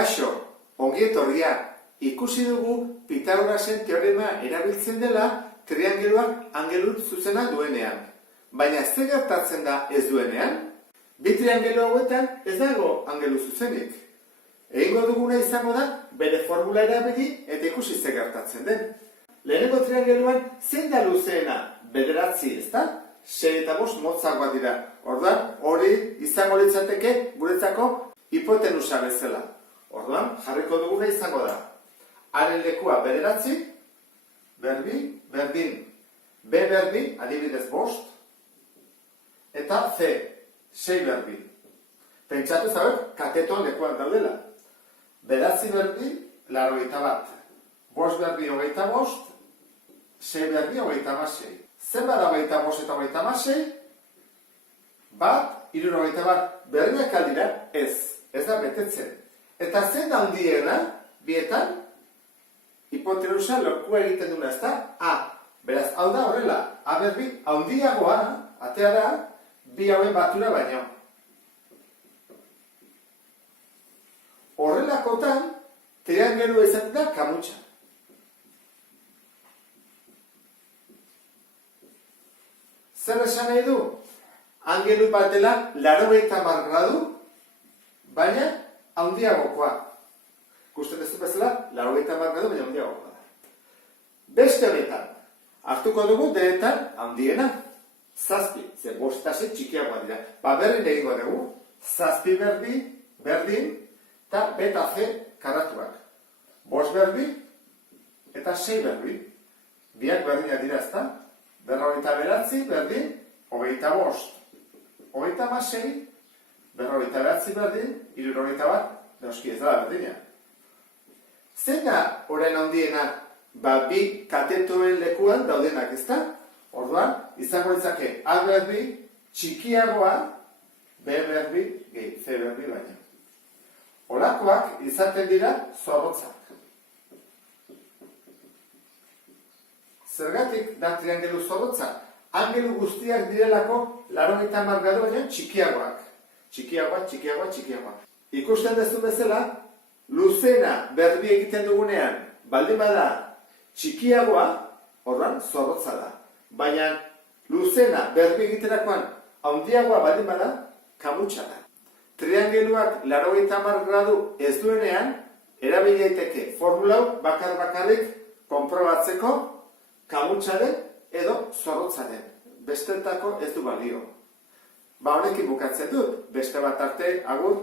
Kaixo, ongi etorria, ikusi dugu Pitagorasen teorema erabiltzen dela triangeluak angelu zuzena duenean. Baina ze gertatzen da ez duenean? Bi triangelu hauetan ez dago angelu zuzenik. Egingo duguna izango da bere formula erabili eta ikusi ze gertatzen den. Lehenengo triangeluan zein da luzeena? 9, ezta? 6 eta 5 motzagoak dira. Orduan, hori izango litzateke guretzako hipotenusa bezala. Orduan, jarriko duguna izango da. Haren lekua 9, berbi, berdin. B berbi, adibidez 5, eta C, 6 berbi. Pentsatu zabet, kateton lekuan daudela. 9 berbi, 81. 5 berbi, 25, 6 berbi, 26. Zenbat da 25 eta 26? Bat, 71. Berdinak aldira, ez da betetzen. Eta zen da handiena, bietan, hipotenusa lokua egiten duna, ez da? A. Beraz, hau da horrela, A berbi, handiagoa, atea da, bi hauen batura baino. Horrelakotan, triangelua izaten da kamutsa. Zer esan nahi du? Angelu bat dela 90 gradu, baina handiagokoa. Ikusten ez du bezala, 90 gradu, baina handiagokoa da. Beste honetan, hartuko dugu denetan handiena. 7, ze 5 eta 6 txikiagoa dira. Berdin egingo dugu, 7 berbi, berdin, eta B eta C karatuak. 5 berbi, eta 6 berbi. Biak berdinak dira ezta? 49, berdin, 25. 26, 49 berdin, 71, noski ez da berdina. Zein da orain handiena? Bi katetoen lekuan daudenak, ezta? Orduan, izango litzake A berbi txikiagoa, B berbi gehi C berbi baina. Holakoak izaten dira zorrotzak. Zergatik da triangelu zorrotza? Angelu guztiak direlako 90 gradu baina txikiagoak. Txikiagoa. Ikusten duzu bezala, luzena berbi egiten dugunean, baldin bada txikiagoa, orduan zorrotza da. Baina luzena berbi egiterakoan handiagoa baldin bada, kamutsa da. Triangeluak 90 gradu ez duenean, erabili daiteke formula hau bakarrik konprobatzeko kamutsaren edo zorrotzaren. Bestetako ez du balio. Honekin bukatzen dut, beste bat arte, agur.